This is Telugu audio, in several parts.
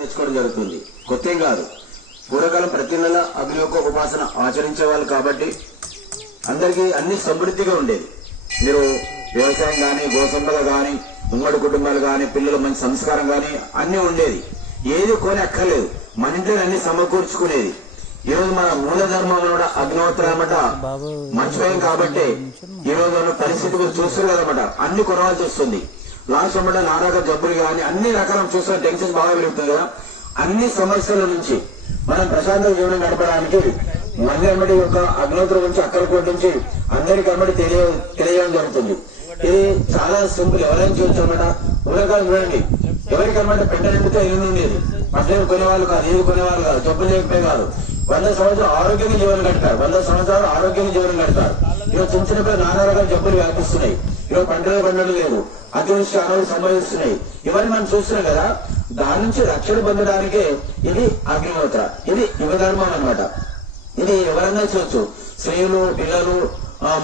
తెచ్చుకోవడం జరుగుతుంది. కొత్త కాదు. పూర్వకాలం ప్రతి నెల అగ్ని యొక్క ఉపాసన ఆచరించే వాళ్ళు కాబట్టి అందరికీ అన్ని సమృద్ధిగా ఉండేది. మీరు వ్యవసాయం కానీ, గోసంపద కానీ, ఉమ్మడి కుటుంబాలు కానీ, పిల్లలు మంచి సంస్కారం కానీ అన్ని ఉండేది. ఏది కొని అక్కర్లేదు, మన ఇంట్లో అన్ని సమకూర్చుకునేది. ఈ రోజు మన మూల ధర్మం కూడా అగ్నిహోత్రం అనమాట మర్చిపోయాం కాబట్టి ఈ రోజు ఉన్న పరిస్థితి మీరు చూస్తారు కదనమాట. అన్ని కొనవాల్సి వస్తుంది. లాస్ట్ అన్నమాట నారాక జబ్బులు కానీ అన్ని రకాల చూస్తున్న టెన్షన్ బాగా పెరుగుతుంది కదా. అన్ని సమస్యల నుంచి మనం ప్రశాంత జీవనం గడపడానికి మళ్ళీ అమ్మటి యొక్క అగ్నిహోత్రం నుంచి అక్కడికోటి నుంచి అందరికీ అమ్మటి తెలియడం జరుగుతుంది. ఇది చాలా సింపుల్. ఎవరైనా చేయొచ్చు అనమాట. పూర్వకాలం చూడండి, ఎవరికి అనమాట పెంట నిండితే ఇల్లు ఉండేది. పట్టణం కొనేవాళ్ళు కాదు, ఏది కొనేవాళ్ళు కాదు, జబ్బులు లేకపోయి కాదు. 100 సంవత్సరాలు ఆరోగ్యంగా జీవనం గడతారు. 100 సంవత్సరాలు ఆరోగ్యంగా జీవనం గడతారు. ఈరోజు చిన్న చిన్న నానా రకాల జబ్బులు వ్యాపిస్తున్నాయి. ఈరోజు పంటలు లేదు, అతివృష్టి అనాలు సంభవిస్తున్నాయి. ఇవన్నీ మనం చూస్తున్నాం కదా. దాని నుంచి రక్షణ పొందడానికే ఇది అగ్నిహోత్ర. ఇది యువధర్మం అనమాట. ఇది ఎవరైనా చేయొచ్చు. స్త్రీలు, పిల్లలు,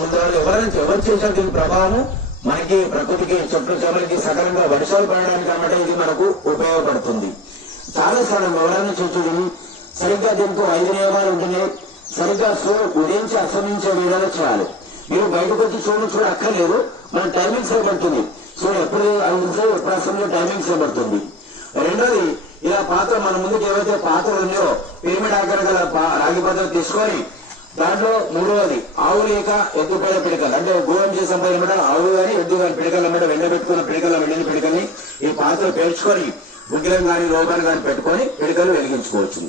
ముందరాలు ఎవరైనా ఎవరు చేసిన దీని ప్రభావం మనకి ప్రకృతికి, చెట్లు చేమలకి సకలంగా వర్షాలు పడడానికి అన్నమాట ఇది మనకు ఉపయోగపడుతుంది. చాలా సార్లు ఎవరైనా చూస్తుంది. సరిగ్గా దీనికి 5 నియమాలు ఉంటున్నాయి. సరిగ్గా ఉదయించి అస్తమించే విధానం చేయాలి. మీరు బయటకు వచ్చి చూడ అక్కర్లేదు. మన టైమింగ్ సేపడుతుంది. ఎప్పుడు 5 నిమిషాలు ఎప్పుడు అస్తమించే టైమింగ్ సేపడుతుంది. రెండోది, ఇలా పాత్ర మన ముందుకు ఏవైతే పాత్రలు ఉన్నాయో పిరమిడ్ ఆకారం గల రాగి పాత్ర తీసుకొని దాంట్లో మూడవది ఆవు లేక ఎద్దు పేడ పిడకలు, అంటే గోవం చేసి సంపాదించడం ఆవు కానీ ఎద్దు కానీ పిడకలు అన్నమాట వెండబెట్టుకున్న పిడకల వెండిన పిడకల్ని ఈ పాత్ర పేర్చుకొని ఉగ్గిలం కానీ లోపాలు కానీ పెట్టుకొని పిడకలు వెలిగించుకోవచ్చు.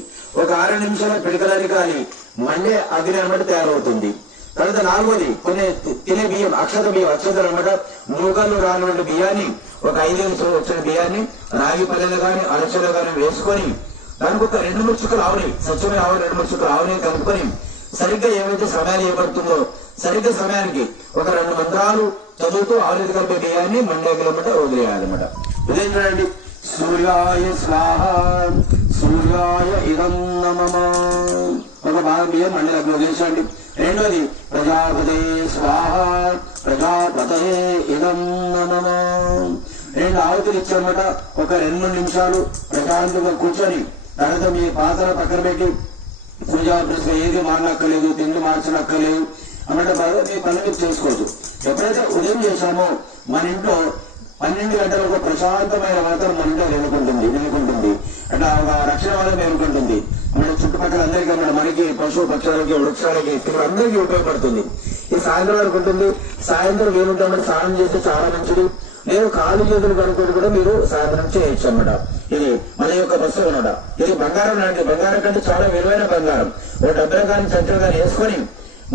ఒక 6 నిమిషాల పిడకలని కానీ మండే అగ్ని అన్నమాట తయారవుతుంది. తర్వాత 4వది, కొన్ని తినే బియ్యం, అక్షతలు అన్నమాట మూగలు రానటువంటి బియ్యాన్ని, ఒక 5 నిమిషాలు వచ్చిన బియ్యాన్ని రాగి పల్లెలు కానీ అరచలు కానీ వేసుకొని దానికి ఒక 2 ముచ్చుకలు ఆవుని, స్వచ్ఛమైన ఆవు 2 ముచ్చుకలు ఆవుని కలుపుకొని సరిగ్గా ఏవైతే సమయాన్ని ఏర్పడుతుందో సరిగ్గా సమయానికి ఒక 2 మంత్రాలు చదువుతూ ఆవుని కలిపే బియ్యాన్ని మండేకలమాట వదిలేయాలన్నమాట. ఉదయం చూడండి, సూర్యాయ స్వాహ సూర్యాయ ఇదం నమః, ఒక భాగం బియ్యం మండలకు వదిలేసండి. రెండోది, ప్రజాపతే స్వాహ ప్రజాపతే ఇదం నమః. 2 ఆవుతులు ఇచ్చారన్నమాట. ఒక 2-3 నిమిషాలు ప్రశాంతంగా కూర్చొని తర్వాత మీ పాత్ర పక్కన పెట్టి పూజా ప్రశ్న ఏది మానక్కర్లేదు, తిండి మార్చనక్కర్లేదు అన్నమాట. బాగా మీ పనులు చేసుకోవచ్చు. ఎప్పుడైతే ఉదయం చేశామో మన ఇంట్లో 12 గంటలకు ప్రశాంతమైన వాతావరణం మన ఇంట్లో నెలకొంటుంది. అంటే ఒక రక్షణ వల్ల నెలకొంటుంది. మన చుట్టుపక్కల అందరికీ అన్నమాట, మనకి పశువు పక్షులకి వృక్షాలకి అందరికీ ఉపయోగపడుతుంది. ఈ సాయంత్రం వరకు ఉంటుంది. సాయంత్రం వీలుంటే స్నానం చేస్తే చాలా మంచిది. లేదు కాలు చేతులు కనుక్కొని కూడా మీరు సాయంత్రం చేయొచ్చు అన్నమాట. ఇది మన యొక్క వస్తువు అన్నమాట. ఇది బంగారం లాంటి, బంగారం కంటే చాలా విలువైన బంగారం. ఒక డబ్బులు కానీ సంచులు కానీ వేసుకొని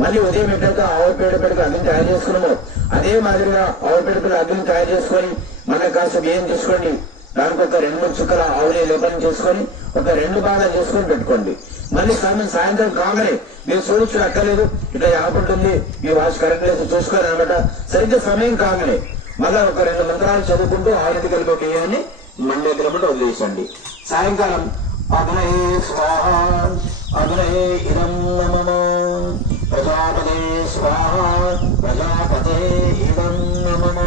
మళ్ళీ ఉదయం పెట్టాక ఆవు పేడకి అగ్ని తయారు చేసుకున్నాము. అదే మాదిరిగా ఆవు పేడకి అగ్ని తయారు చేసుకొని మనకు కాస్త బియ్యం తీసుకోండి. దానికి ఒక 2-3 చుక్కల ఆవుని లేపనం చేసుకొని ఒక 2 భాగాలు చేసుకొని పెట్టుకోండి. మళ్ళీ సాయంత్రం కాగానే మీరు చూడొచ్చు అక్కర్లేదు, ఇట్లా యాపుంటుంది, మీ వాచ్ కరెక్ట్ లేదు చూసుకోవాలి అనమాట. సరిగ్గా సమయం కాగానే మళ్ళా ఒక 2 మంత్రాలు చదువుకుంటూ ఆవుని కలిపే బియ్యాన్ని మండే కిలోమీటర్ వదిలేసండి. సాయంకాలం అగ్నయే స్వాహ అగ్నయే ఇదం నమః, ప్రజాపతే స్వాహ ప్రజాపతే ఇదం నమః.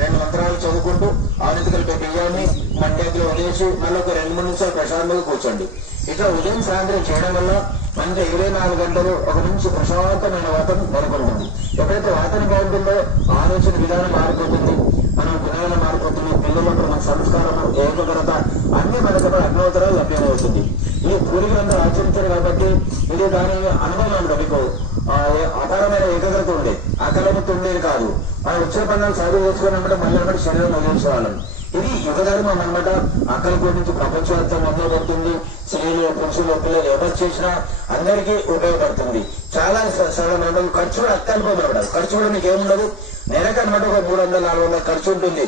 2 మంత్రాలు చదువుకుంటూ ఆవుని కలిపే బియ్యాన్ని మండేకి వదిలేసి మళ్ళీ ఒక 2-3 నిమిషాలు ప్రశాంతంగా కూర్చోండి. ఇట్లా ఉదయం సాయంత్రం చేయడం వల్ల మనకి 24 గంటలు ఒక మంచి ప్రశాంతమైన వాతావరణం నెలకొంటుంది. ఎప్పుడైతే వాతావరణం బాగుంటుందో ఆలోచన విధానం మారిపోతుంది, మనం గుణాలు మారిపోతుంది, పిల్లలకు మన సంస్కారం, ఏకాగ్రత అన్ని మనకు అగ్నిహోత్రాలు లభ్యమవుతుంది. ఈ పూర్వీకులందరూ ఆచరించారు కాబట్టి ఇది దాని అనుభవం మీకు అపారమైన ఏకాగ్రత ఉండేది, అకలమతి ఉండేది కాదు. మనం వచ్చిన పనులు సాగు చేసుకున్నమాట మళ్ళీ శరీరం వదిలించేవాళ్ళం. ఇది యుగధర్మం అనమాట. అక్కడికోటి నుంచి ప్రపంచవ్యాప్తం మొదలుపడుతుంది. స్త్రీలు, పురుషులు, పిల్లలు ఎవరు చేసినా అందరికీ ఉపయోగపడుతుంది. చాలా సరళమైన ఖర్చు కూడా అత్యల్పం. ఖర్చు కూడా మీకు ఏముండదు. నెలకు అనమాట ఒక 300-400 ఖర్చు ఉంటుంది.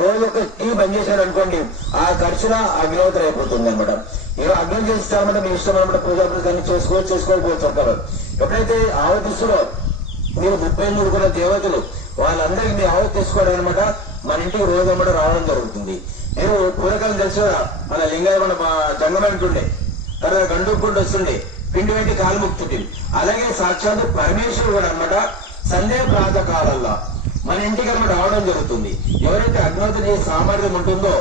రోజు ఒక టీ బంద్ చేశారు అనుకోండి, ఆ ఖర్చున అగ్నిహోత్ర అయిపోతుంది అనమాట. మీరు అగ్ని చేస్తామంటే మీ ఇష్టం అనమాట. పూజా పూజలు చేసుకోకపోవచ్చు అంటారు. ఎప్పుడైతే ఆవతిస్తులో మీరు 33 కూడా దేవతలు వాళ్ళందరికీ మీ ఆవు తీసుకోవడం అనమాట మన ఇంటికి రోజు అమ్మట రావడం జరుగుతుంది. నేను పూర్వకాలం తెలుసు మన లింగాయ మన జంగమంటుండే, తర్వాత గండుకుంటూ వస్తుండే, పిండి వెంటి కాలు ముక్తుంది. అలాగే సాక్షాత్ పరమేశ్వరుడు కూడా అనమాట సందేహ ప్రాతకాలల్లో మన ఇంటికి అనమాట రావడం జరుగుతుంది. ఎవరైతే అగ్నిహోత్రం చేసే సామర్థ్యం ఉంటుందో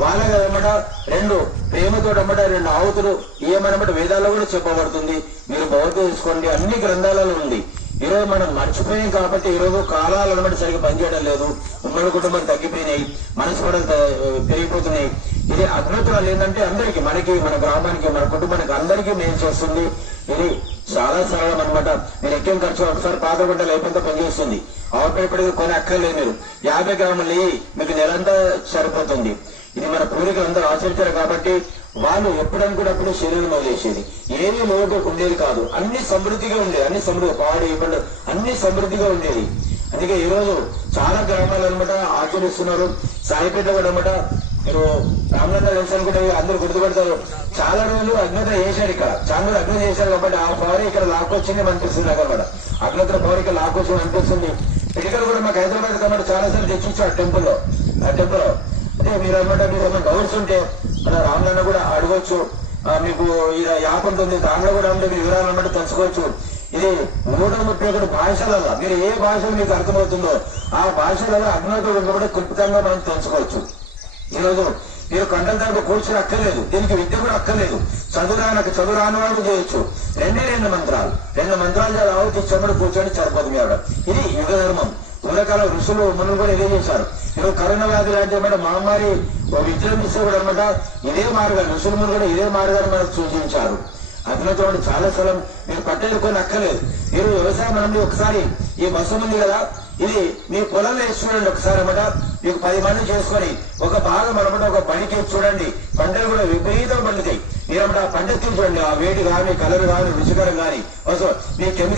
వాళ్ళకి అనమాట రెండు ప్రేమతో అనమాట రెండు ఆవుతులు ఏమనమాట వేదాల్లో కూడా చెప్పబడుతుంది. మీరు భౌతిక తీసుకోండి, అన్ని గ్రంథాలలో ఉంది. ఈరోజు మనం మర్చిపోయాం కాబట్టి ఈరోజు కాలాలు అనమాట సరిగ్గా పనిచేయడం లేదు. ఉమ్మడి కుటుంబాలు తగ్గిపోయినాయి, మనసు కూడా పెరిగిపోతున్నాయి. ఇది అజ్ఞత వల్ల ఏంటంటే అందరికీ, మనకి, మన గ్రామానికి, మన కుటుంబానికి అందరికీ మేలు చేస్తుంది. ఇది చాలా సరళం అనమాట. మీరు ఎక్కువ ఖర్చు ఒకసారి పాత గుంటలు అయిపోతే పనిచేస్తుంది. ఆవుపేపటికి కొని అక్కర్లేదు. మీరు 50 గ్రాములు మీకు నెలంతా సరిపోతుంది. ఇది మన పూర్వీకులు అందరూ ఆచరించారు కాబట్టి వాళ్ళు ఎప్పుడనుకున్నప్పుడు శరీరం వదిలేసేది, ఏమీ లోటు ఉండేది కాదు. అన్ని సమృద్ధిగా ఉండేది, అన్ని సమృద్ధి, పాడు ఇవ్వండి అన్ని సమృద్ధిగా ఉండేది. అందుకే ఈ రోజు చాలా గ్రామాలు అనమాట ఆచరిస్తున్నారు. సాయిపేట కూడా అనమాట మీరు రామనంద వ్యవసాయం కూడా అందరూ గుర్తుపడతారు. చాలా రోజులు అజ్ఞత చేశారు, ఇక్కడ చాలా రోజులు అజ్ఞత చేశారు కాబట్టి ఆ పవర్ ఇక్కడ లాక్కొచ్చింది అనిపిస్తుంది. నాకు అనమాట అజ్ఞత పవర్ ఇక్కడ లాక్కొచ్చింది అనిపిస్తుంది. ఇక్కడ కూడా మాకు హైదరాబాద్ కాబట్టి చాలా సార్లు తెచ్చిచ్చారు టెంపుల్లో. ఆ టెంపుల్ అంటే మీరు ఏమన్నా డౌట్స్ ఉంటే మన రామనాన్న కూడా అడగొచ్చు. మీకు ఇలా యాప్ ఉంటుంది, దాంట్లో కూడా ఉంటే మీరు వివరాలు అన్నట్టు తెలుసుకోవచ్చు. ఇది 131 భాషలలో మీరు ఏ భాషలు మీకు అర్థమవుతుందో ఆ భాషలలో అజ్ఞాతం కూడా క్లుప్తంగా మనం తెలుసుకోవచ్చు. ఈరోజు మీరు కంటల దాకా కూర్చొని అక్కర్లేదు, దీనికి విద్య కూడా అక్కర్లేదు. చదువురాని వాళ్ళు చేయొచ్చు. 2 మంత్రాలు రావచ్చు, చెమ్మడు కూర్చొని సరిపోతుంది మీ ఆవిడ. ఇది యుగ ధర్మం. పూర్వకాలం ఋషులు మునులు కూడా ఇదే చేశారు. ఈరోజు కరోనా వ్యాధి లాంటి మహమ్మారి విజృంభిస్తే కూడా అనమాట ఇదే మార్గాలు, ఋషులు మునులు కూడా ఇదే మార్గాన్ని మనకు సూచించారు. అజ్ఞత చాలా స్థలం మీరు పట్టేరుకొని అక్కర్లేదు. మీరు వ్యవసాయం అనండి, ఒకసారి ఈ బస్సు ఉంది కదా, ఇది మీ పొలంలో వేసి చూడండి ఒకసారి అనమాట. మీకు 10 మంది చేసుకొని ఒక భాగం అనమాట ఒక పనికి చూడండి, పంటలు కూడా విపరీతం పండుతాయి. మీరు ఆ పంట చూడండి, ఆ వేడి కానీ, కలర్ కానీ, రుచికరం కానీ మీ కెమికల్